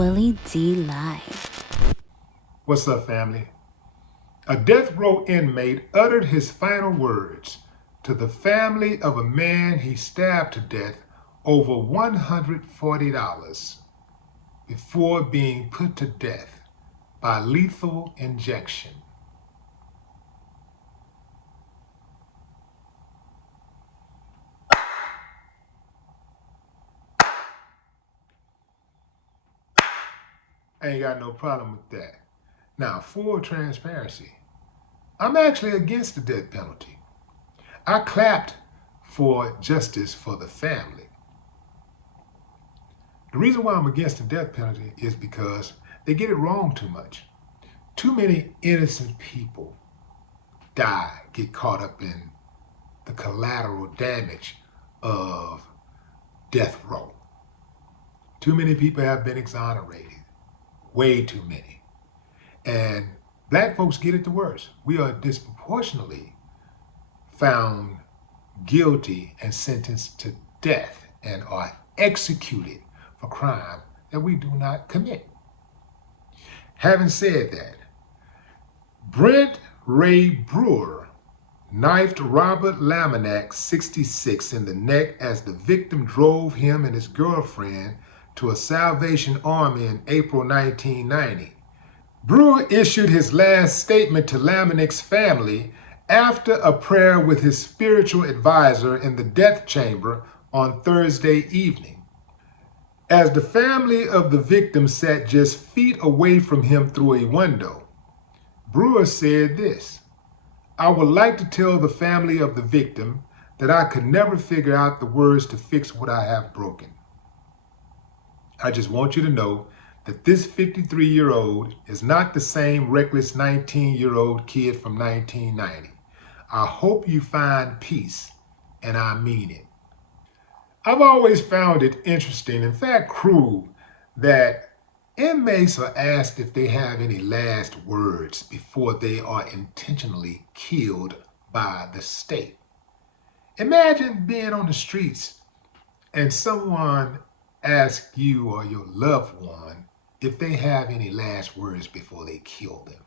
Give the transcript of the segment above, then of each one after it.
Willie D. Live. What's up, family? A death row inmate uttered his final words to the family of a man he stabbed to death over $140 before being put to death by lethal injection. I ain't got no problem with that. Now, full transparency, I'm actually against the death penalty. I clapped for justice for the family. The reason why I'm against the death penalty is because they get it wrong too much. Too many innocent people die, get caught up in the collateral damage of death row. Too many people have been exonerated. Way too many. And black folks get it the worst. We are disproportionately found guilty and sentenced to death and are executed for crime that we do not commit. Having said that, Brent Ray Brewer knifed Robert Laminack, 66, in the neck as the victim drove him and his girlfriend to a Salvation Army in April 1990. Brewer issued his last statement to Laminack's family after a prayer with his spiritual advisor in the death chamber on Thursday evening. As the family of the victim sat just feet away from him through a window, Brewer said this: "I would like to tell the family of the victim that I could never figure out the words to fix what I have broken. I just want you to know that this 53-year-old is not the same reckless 19-year-old kid from 1990. I hope you find peace, and I mean it." I've always found it interesting, in fact cruel, that inmates are asked if they have any last words before they are intentionally killed by the state. Imagine being on the streets and someone ask you or your loved one if they have any last words before they kill them.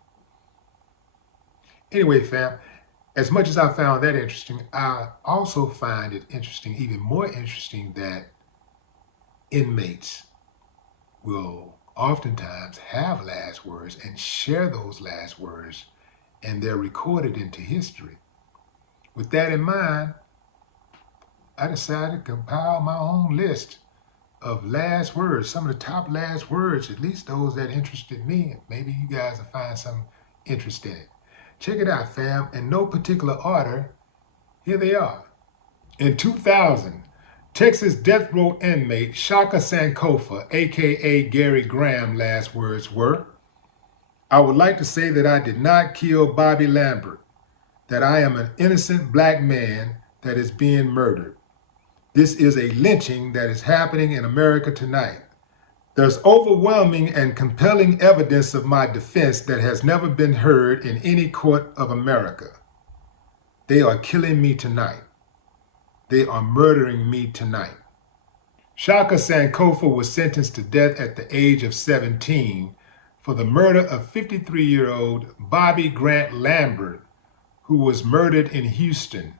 Anyway, fam, as much as I found that interesting, I also find it interesting, even more interesting, that inmates will oftentimes have last words and share those last words, and they're recorded into history. With that in mind, I decided to compile my own list of last words, some of the top last words, at least those that interested me. Maybe you guys will find some interest in it. Check it out, fam. In no particular order, here they are. In 2000, Texas death row inmate Shaka Sankofa, aka Gary Graham, last words were: "I would like to say that I did not kill Bobby Lambert, that I am an innocent black man that is being murdered. This is a lynching that is happening in America tonight. There's overwhelming and compelling evidence of my defense that has never been heard in any court of America. They are killing me tonight. They are murdering me tonight." Shaka Sankofa was sentenced to death at the age of 17 for the murder of 53-year-old Bobby Grant Lambert, who was murdered in Houston.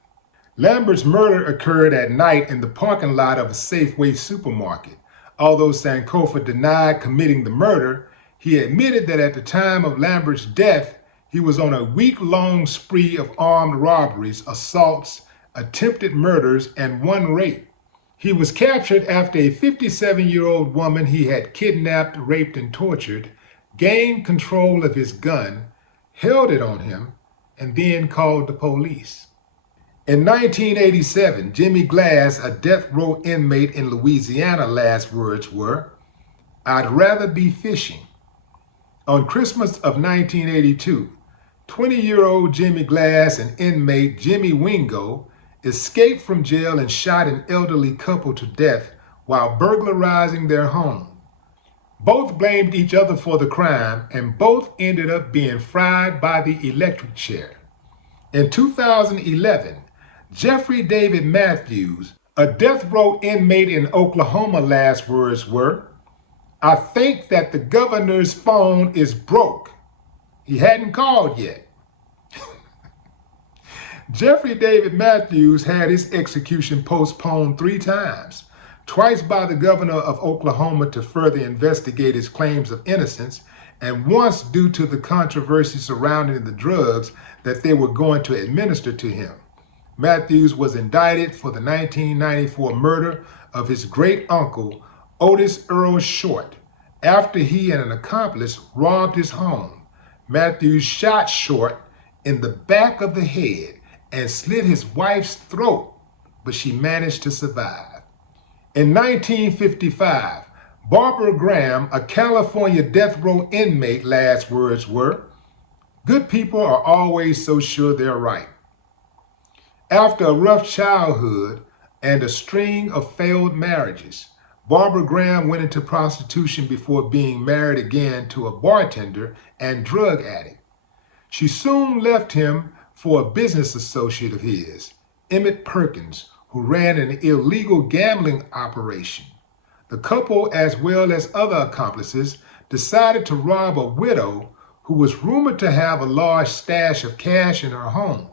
Lambert's murder occurred at night in the parking lot of a Safeway supermarket. Although Sankofa denied committing the murder, he admitted that at the time of Lambert's death, he was on a week-long spree of armed robberies, assaults, attempted murders, and one rape. He was captured after a 57-year-old woman he had kidnapped, raped, and tortured gained control of his gun, held it on him, and then called the police. In 1987, Jimmy Glass, a death row inmate in Louisiana, last words were: "I'd rather be fishing." On Christmas of 1982, 20-year-old Jimmy Glass and inmate Jimmy Wingo escaped from jail and shot an elderly couple to death while burglarizing their home. Both blamed each other for the crime, and both ended up being fried by the electric chair. In 2011, Jeffrey David Matthews, a death row inmate in Oklahoma, last words were: I think that the governor's phone is broke. He hadn't called yet. Jeffrey David Matthews had his execution postponed 3 times, twice by the governor of Oklahoma to further investigate his claims of innocence, and once due to the controversy surrounding the drugs that they were going to administer to him. Matthews was indicted for the 1994 murder of his great-uncle, Otis Earl Short, after he and an accomplice robbed his home. Matthews shot Short in the back of the head and slit his wife's throat, but she managed to survive. In 1955, Barbara Graham, a California death row inmate, last words were, "Good people are always so sure they're right." After a rough childhood and a string of failed marriages, Barbara Graham went into prostitution before being married again to a bartender and drug addict. She soon left him for a business associate of his, Emmett Perkins, who ran an illegal gambling operation. The couple, as well as other accomplices, decided to rob a widow who was rumored to have a large stash of cash in her home.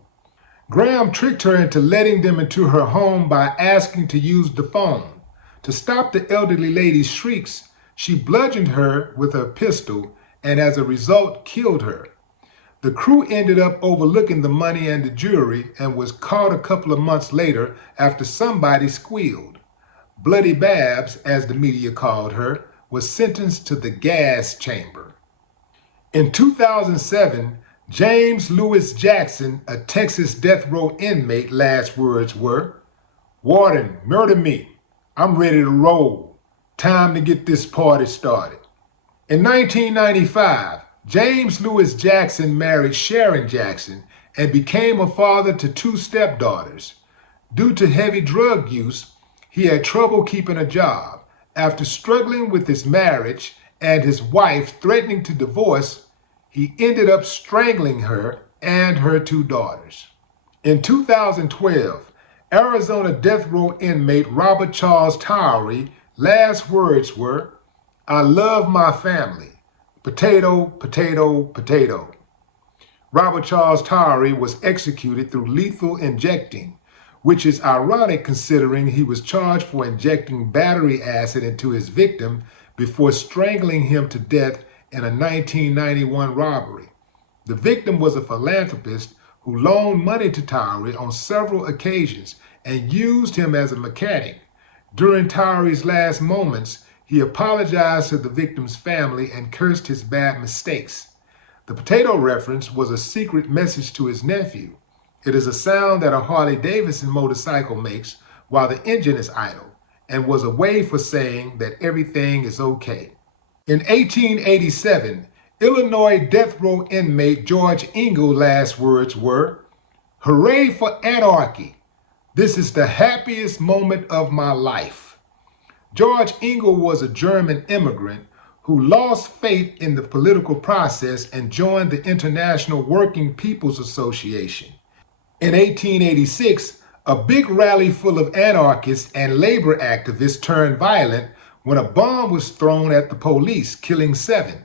Graham tricked her into letting them into her home by asking to use the phone. To stop the elderly lady's shrieks, she bludgeoned her with her pistol and as a result killed her. The crew ended up overlooking the money and the jewelry and was caught a couple of months later after somebody squealed. Bloody Babs, as the media called her, was sentenced to the gas chamber. In 2007, James Lewis Jackson, a Texas death row inmate, last words were, "Warden, murder me. I'm ready to roll. Time to get this party started." In 1995, James Lewis Jackson married Sharon Jackson and became a father to 2 stepdaughters. Due to heavy drug use, he had trouble keeping a job. After struggling with his marriage and his wife threatening to divorce, he ended up strangling her and her 2 daughters. In 2012, Arizona death row inmate Robert Charles Towery, last words were, "I love my family. Potato, potato, potato." Robert Charles Towery was executed through lethal injecting, which is ironic considering he was charged for injecting battery acid into his victim before strangling him to death in a 1991 robbery. The victim was a philanthropist who loaned money to Towery on several occasions and used him as a mechanic. During Towery's last moments, he apologized to the victim's family and cursed his bad mistakes. The potato reference was a secret message to his nephew. It is a sound that a Harley-Davidson motorcycle makes while the engine is idle, and was a way for saying that everything is okay. In 1887, Illinois death row inmate George Engel, last words were, "Hooray for anarchy. This is the happiest moment of my life." George Engel was a German immigrant who lost faith in the political process and joined the International Working People's Association. In 1886, a big rally full of anarchists and labor activists turned violent when a bomb was thrown at the police, killing 7.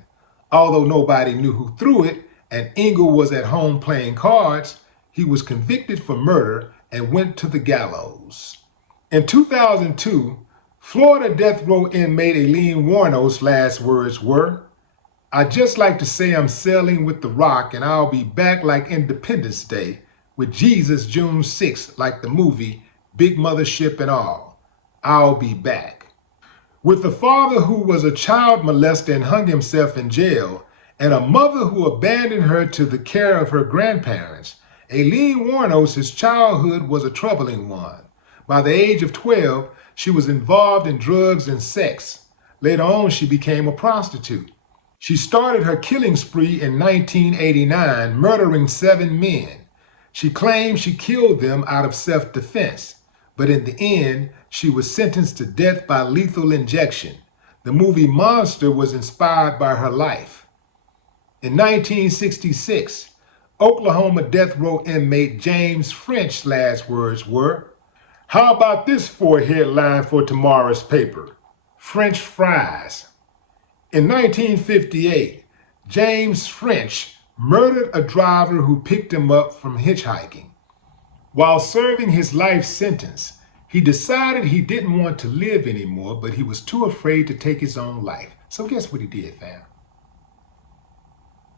Although nobody knew who threw it and Engel was at home playing cards, he was convicted for murder and went to the gallows. In 2002, Florida death row inmate Aileen Wuornos' last words were, "I'd just like to say I'm sailing with the rock and I'll be back like Independence Day with Jesus June 6th, like the movie, Big Mothership and all. I'll be back." With a father who was a child molester and hung himself in jail, and a mother who abandoned her to the care of her grandparents, Aileen Wuornos' childhood was a troubling one. By the age of 12, she was involved in drugs and sex. Later on, she became a prostitute. She started her killing spree in 1989, murdering 7 men. She claimed she killed them out of self-defense, but in the end, she was sentenced to death by lethal injection. The movie Monster was inspired by her life. In 1966, Oklahoma death row inmate James French's last words were, "How about this for a headline for tomorrow's paper? French fries." In 1958, James French murdered a driver who picked him up from hitchhiking. While serving his life sentence, he decided he didn't want to live anymore, but he was too afraid to take his own life. So guess what he did, fam?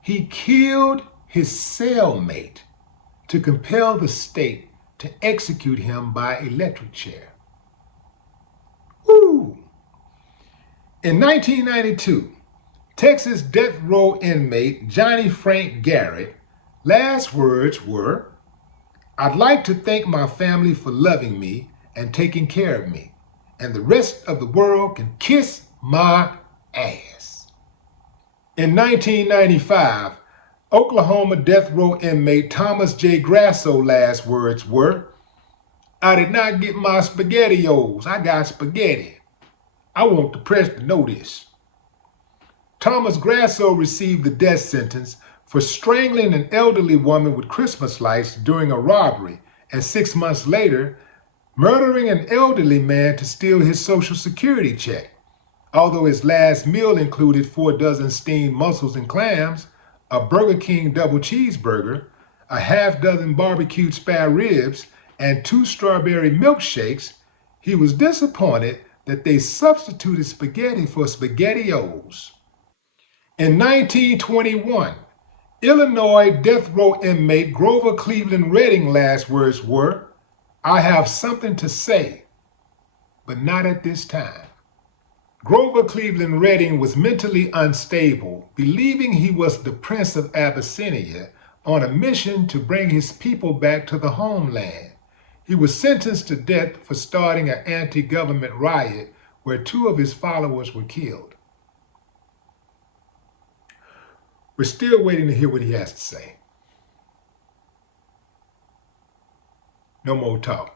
He killed his cellmate to compel the state to execute him by electric chair. Woo! In 1992, Texas death row inmate Johnny Frank Garrett, last words were, "I'd like to thank my family for loving me and taking care of me, and the rest of the world can kiss my ass." In 1995, Oklahoma death row inmate Thomas J. Grasso last words were, "I did not get my SpaghettiOs, I got spaghetti. I want the press to know this." Thomas Grasso received the death sentence for strangling an elderly woman with Christmas lights during a robbery, and 6 months later, murdering an elderly man to steal his Social Security check. Although his last meal included 4 dozen steamed mussels and clams, a Burger King double cheeseburger, a half dozen barbecued spare ribs, and 2 strawberry milkshakes, he was disappointed that they substituted spaghetti for SpaghettiOs. In 1921, Illinois death row inmate Grover Cleveland Redding last words were, "I have something to say, but not at this time." Grover Cleveland Redding was mentally unstable, believing he was the Prince of Abyssinia on a mission to bring his people back to the homeland. He was sentenced to death for starting an anti-government riot where 2 of his followers were killed. We're still waiting to hear what he has to say. No more talk.